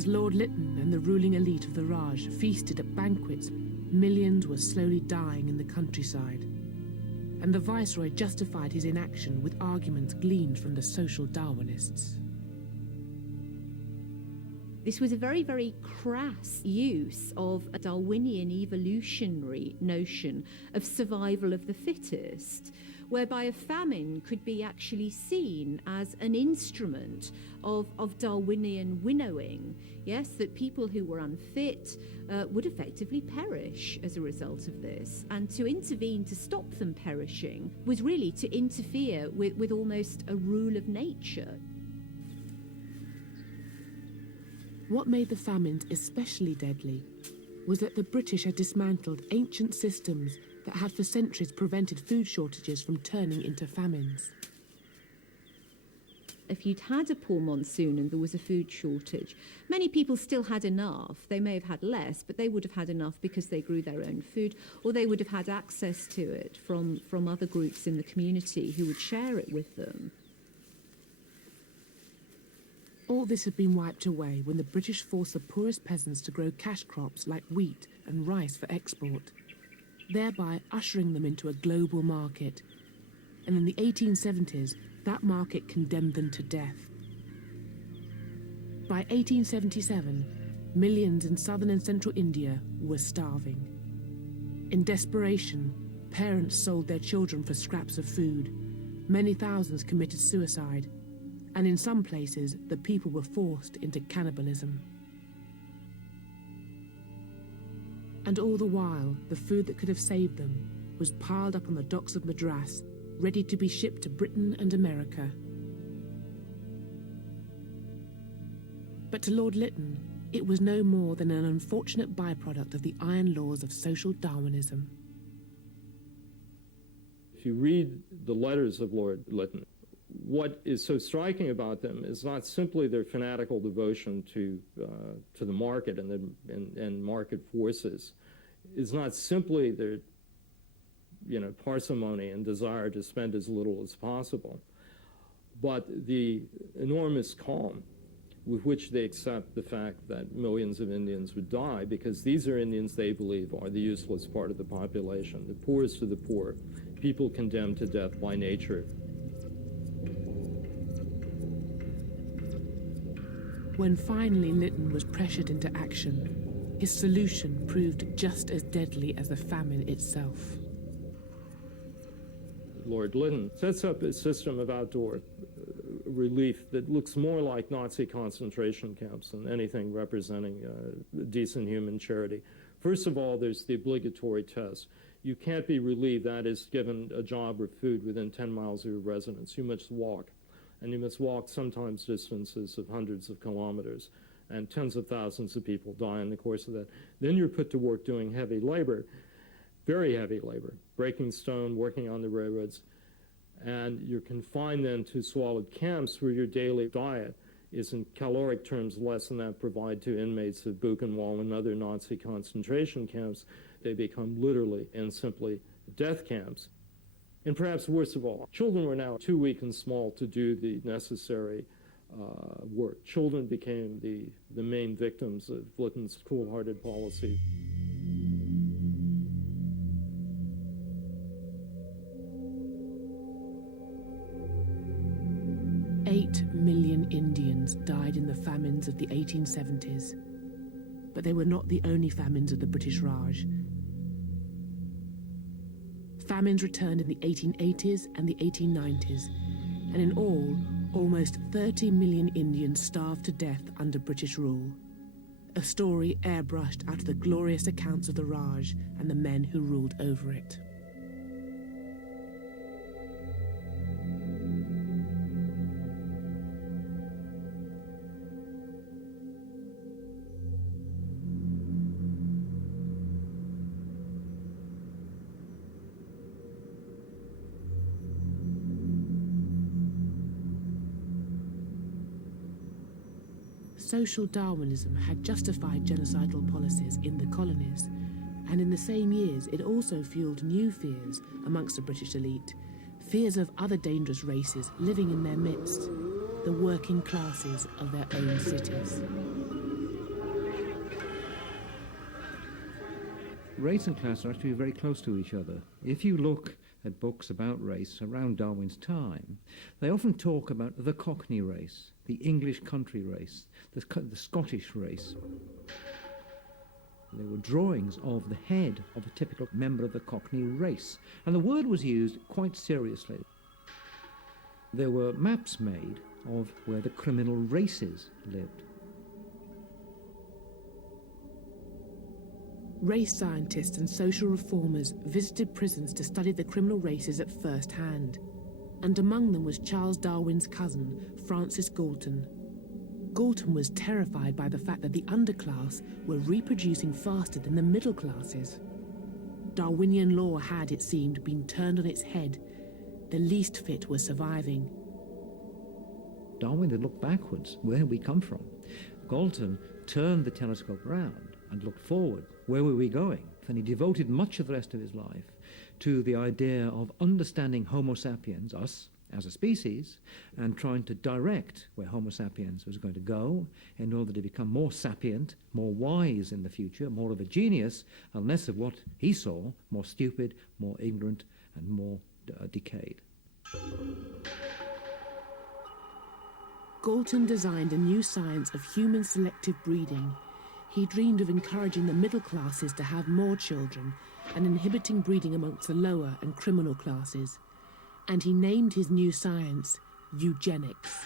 As Lord Lytton and the ruling elite of the Raj feasted at banquets, millions were slowly dying in the countryside. And the Viceroy justified his inaction with arguments gleaned from the social Darwinists. This was a very, very crass use of a Darwinian evolutionary notion of survival of the fittest, whereby a famine could be actually seen as an instrument of Darwinian winnowing. Yes, that people who were unfit would effectively perish as a result of this. And to intervene to stop them perishing was really to interfere with almost a rule of nature. What made the famines especially deadly was that the British had dismantled ancient systems that had for centuries prevented food shortages from turning into famines. If you'd had a poor monsoon and there was a food shortage, many people still had enough. They may have had less, but they would have had enough because they grew their own food, or they would have had access to it from other groups in the community who would share it with them. All this had been wiped away when the British forced the poorest peasants to grow cash crops like wheat and rice for export, thereby ushering them into a global market. And in the 1870s, that market condemned them to death. By 1877, millions in southern and central India were starving. In desperation, parents sold their children for scraps of food. Many thousands committed suicide. And in some places, the people were forced into cannibalism. And all the while, the food that could have saved them was piled up on the docks of Madras, ready to be shipped to Britain and America. But to Lord Lytton, it was no more than an unfortunate byproduct of the iron laws of social Darwinism. If you read the letters of Lord Lytton, what is so striking about them is not simply their fanatical devotion to the market and market forces. It's not simply their parsimony and desire to spend as little as possible, but the enormous calm with which they accept the fact that millions of Indians would die, because these are Indians they believe are the useless part of the population, the poorest of the poor, people condemned to death by nature. When finally Lytton was pressured into action, his solution proved just as deadly as the famine itself. Lord Lytton sets up a system of outdoor relief that looks more like Nazi concentration camps than anything representing decent human charity. First of all, there's the obligatory test. You can't be relieved, that is, given a job or food within 10 miles of your residence. You must walk. And you must walk sometimes distances of hundreds of kilometers, and tens of thousands of people die in the course of that. Then you're put to work doing heavy labor, very heavy labor, breaking stone, working on the railroads, and you're confined then to squalid camps where your daily diet is in caloric terms less than that provided to inmates of Buchenwald and other Nazi concentration camps. They become literally and simply death camps. And perhaps worst of all, children were now too weak and small to do the necessary work. Children became the main victims of Lytton's cool-hearted policy. Eight million Indians died in the famines of the 1870s. But they were not the only famines of the British Raj. Famines returned in the 1880s and the 1890s, and in all, almost 30 million Indians starved to death under British rule. A story airbrushed out of the glorious accounts of the Raj and the men who ruled over it. Social Darwinism had justified genocidal policies in the colonies, and in the same years it also fueled new fears amongst the British elite, fears of other dangerous races living in their midst, the working classes of their own cities. Race and class are actually very close to each other. If you look at books about race around Darwin's time, they often talk about the Cockney race, the English country race, the Scottish race. There were drawings of the head of a typical member of the Cockney race, and the word was used quite seriously. There were maps made of where the criminal races lived. Race scientists and social reformers visited prisons to study the criminal races at first hand, and among them was Charles Darwin's cousin, Francis Galton. Galton was terrified by the fact that the underclass were reproducing faster than the middle classes. Darwinian law had, it seemed, been turned on its head. The least fit were surviving. Darwin had looked backwards. Where had we come from? Galton turned the telescope round and looked forward. Where were we going? And he devoted much of the rest of his life to the idea of understanding Homo sapiens, us as a species, and trying to direct where Homo sapiens was going to go in order to become more sapient, more wise in the future, more of a genius, and less of what he saw, more stupid, more ignorant, and more decayed. Galton designed a new science of human selective breeding. He dreamed of encouraging the middle classes to have more children and inhibiting breeding amongst the lower and criminal classes. And he named his new science eugenics.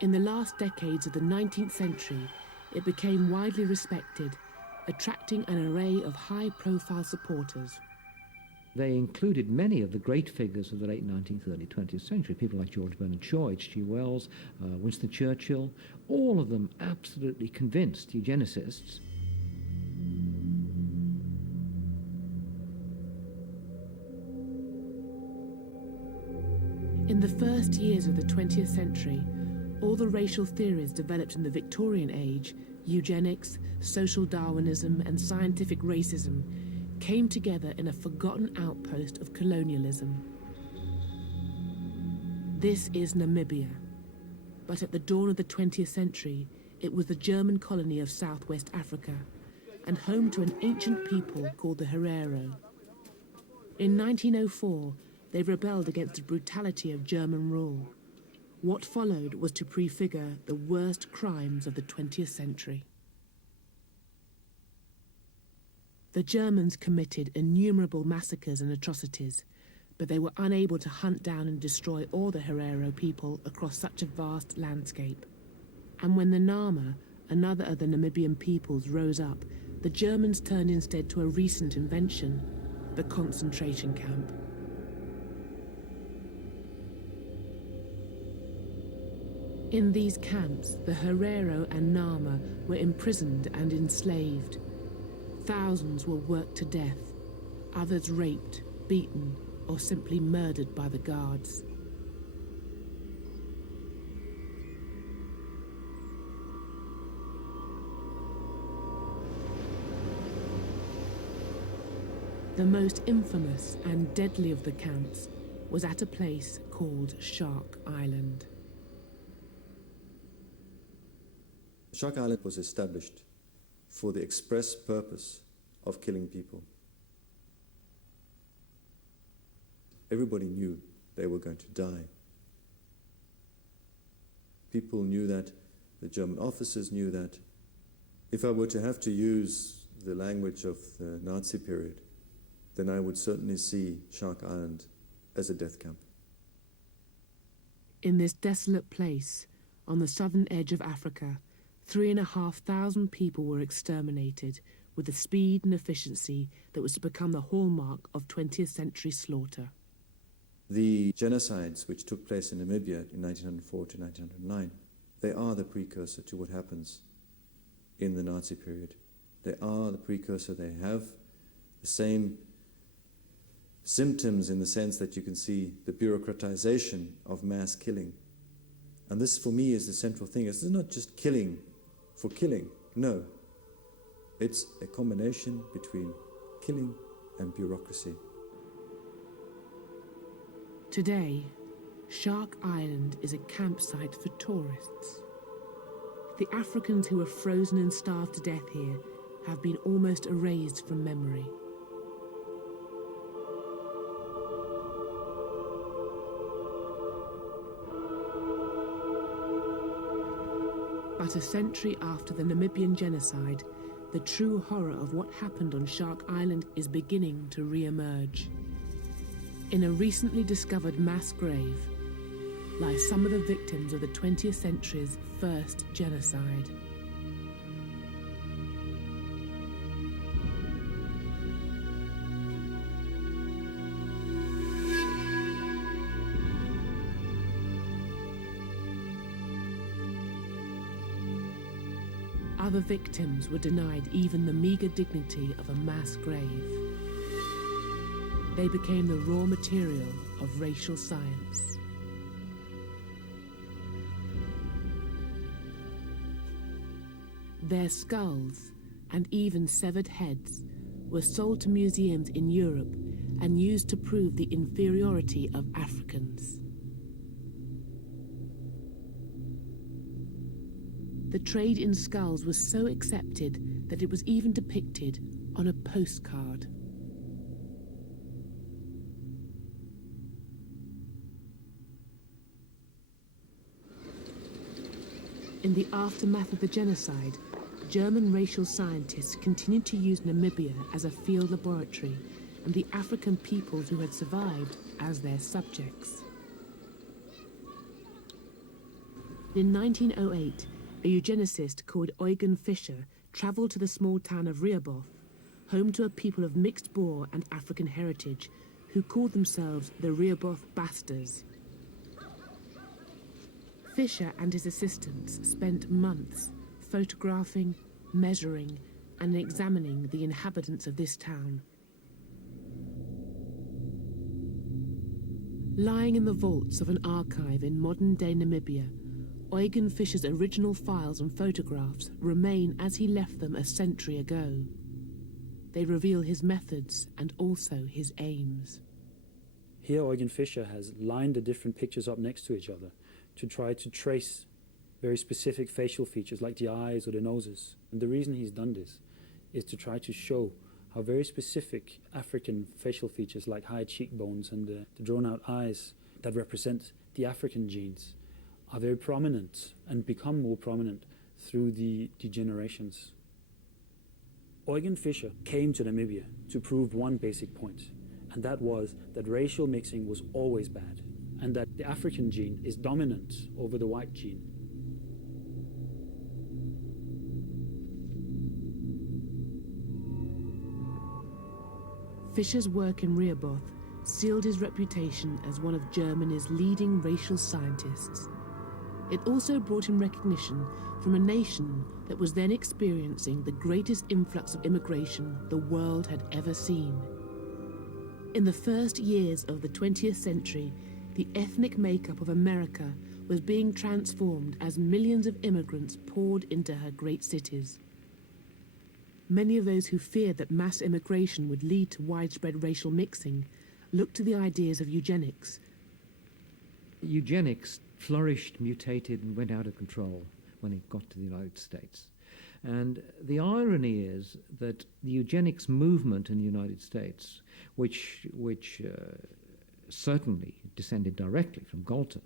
In the last decades of the 19th century, it became widely respected, attracting an array of high-profile supporters. They included many of the great figures of the late 19th, early 20th century, people like George Bernard Shaw, H.G. Wells, Winston Churchill, all of them absolutely convinced eugenicists. In the first years of the 20th century, all the racial theories developed in the Victorian age, eugenics, social Darwinism, and scientific racism, came together in a forgotten outpost of colonialism. This is Namibia, but at the dawn of the 20th century, it was the German colony of Southwest Africa and home to an ancient people called the Herero. In 1904, they rebelled against the brutality of German rule. What followed was to prefigure the worst crimes of the 20th century. The Germans committed innumerable massacres and atrocities, but they were unable to hunt down and destroy all the Herero people across such a vast landscape. And when the Nama, another of the Namibian peoples, rose up, the Germans turned instead to a recent invention, the concentration camp. In these camps, the Herero and Nama were imprisoned and enslaved. Thousands were worked to death, others raped, beaten, or simply murdered by the guards. The most infamous and deadly of the camps was at a place called Shark Island. Shark Island was established for the express purpose of killing people. Everybody knew they were going to die. People knew that, the German officers knew that. If I were to have to use the language of the Nazi period, then I would certainly see Shark Island as a death camp. In this desolate place, on the southern edge of Africa, 3,500 people were exterminated with the speed and efficiency that was to become the hallmark of 20th century slaughter. The genocides which took place in Namibia in 1904 to 1909, they are the precursor to what happens in the Nazi period. They are the precursor. They have the same symptoms in the sense that you can see the bureaucratization of mass killing. And this, for me, is the central thing. It's not just killing for killing. No. It's a combination between killing and bureaucracy. Today, Shark Island is a campsite for tourists. The Africans who were frozen and starved to death here have been almost erased from memory. But a century after the Namibian genocide, the true horror of what happened on Shark Island is beginning to re-emerge. In a recently discovered mass grave lie some of the victims of the 20th century's first genocide. Other victims were denied even the meager dignity of a mass grave. They became the raw material of racial science. Their skulls, and even severed heads, were sold to museums in Europe and used to prove the inferiority of Africans. The trade in skulls was so accepted that it was even depicted on a postcard. In the aftermath of the genocide, German racial scientists continued to use Namibia as a field laboratory and the African peoples who had survived as their subjects. In 1908, a eugenicist called Eugen Fischer travelled to the small town of Rehoboth, home to a people of mixed Boer and African heritage who called themselves the Rehoboth Bastards. Fischer and his assistants spent months photographing, measuring, and examining the inhabitants of this town. Lying in the vaults of an archive in modern-day Namibia, Eugen Fischer's original files and photographs remain as he left them a century ago. They reveal his methods and also his aims. Here Eugen Fischer has lined the different pictures up next to each other to try to trace very specific facial features like the eyes or the noses. And the reason he's done this is to try to show how very specific African facial features like high cheekbones and the drawn-out eyes that represent the African genes are very prominent and become more prominent through the generations. Eugen Fischer came to Namibia to prove one basic point, and that was that racial mixing was always bad, and that the African gene is dominant over the white gene. Fischer's work in Rehoboth sealed his reputation as one of Germany's leading racial scientists. It also brought him recognition from a nation that was then experiencing the greatest influx of immigration the world had ever seen. In the first years of the 20th century, the ethnic makeup of America was being transformed as millions of immigrants poured into her great cities. Many of those who feared that mass immigration would lead to widespread racial mixing looked to the ideas of eugenics. Eugenics flourished, mutated, and went out of control when it got to the United States. And the irony is that the eugenics movement in the United States, which certainly descended directly from Galton,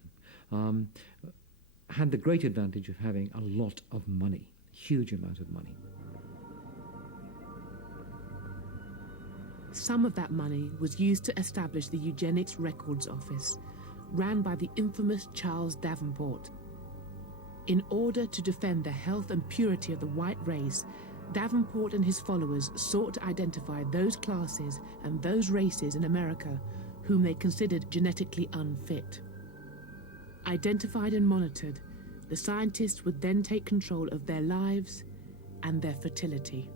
had the great advantage of having a lot of money, a huge amount of money. Some of that money was used to establish the Eugenics Records Office, ran by the infamous Charles Davenport. In order to defend the health and purity of the white race, Davenport and his followers sought to identify those classes and those races in America whom they considered genetically unfit. Identified and monitored, the scientists would then take control of their lives and their fertility.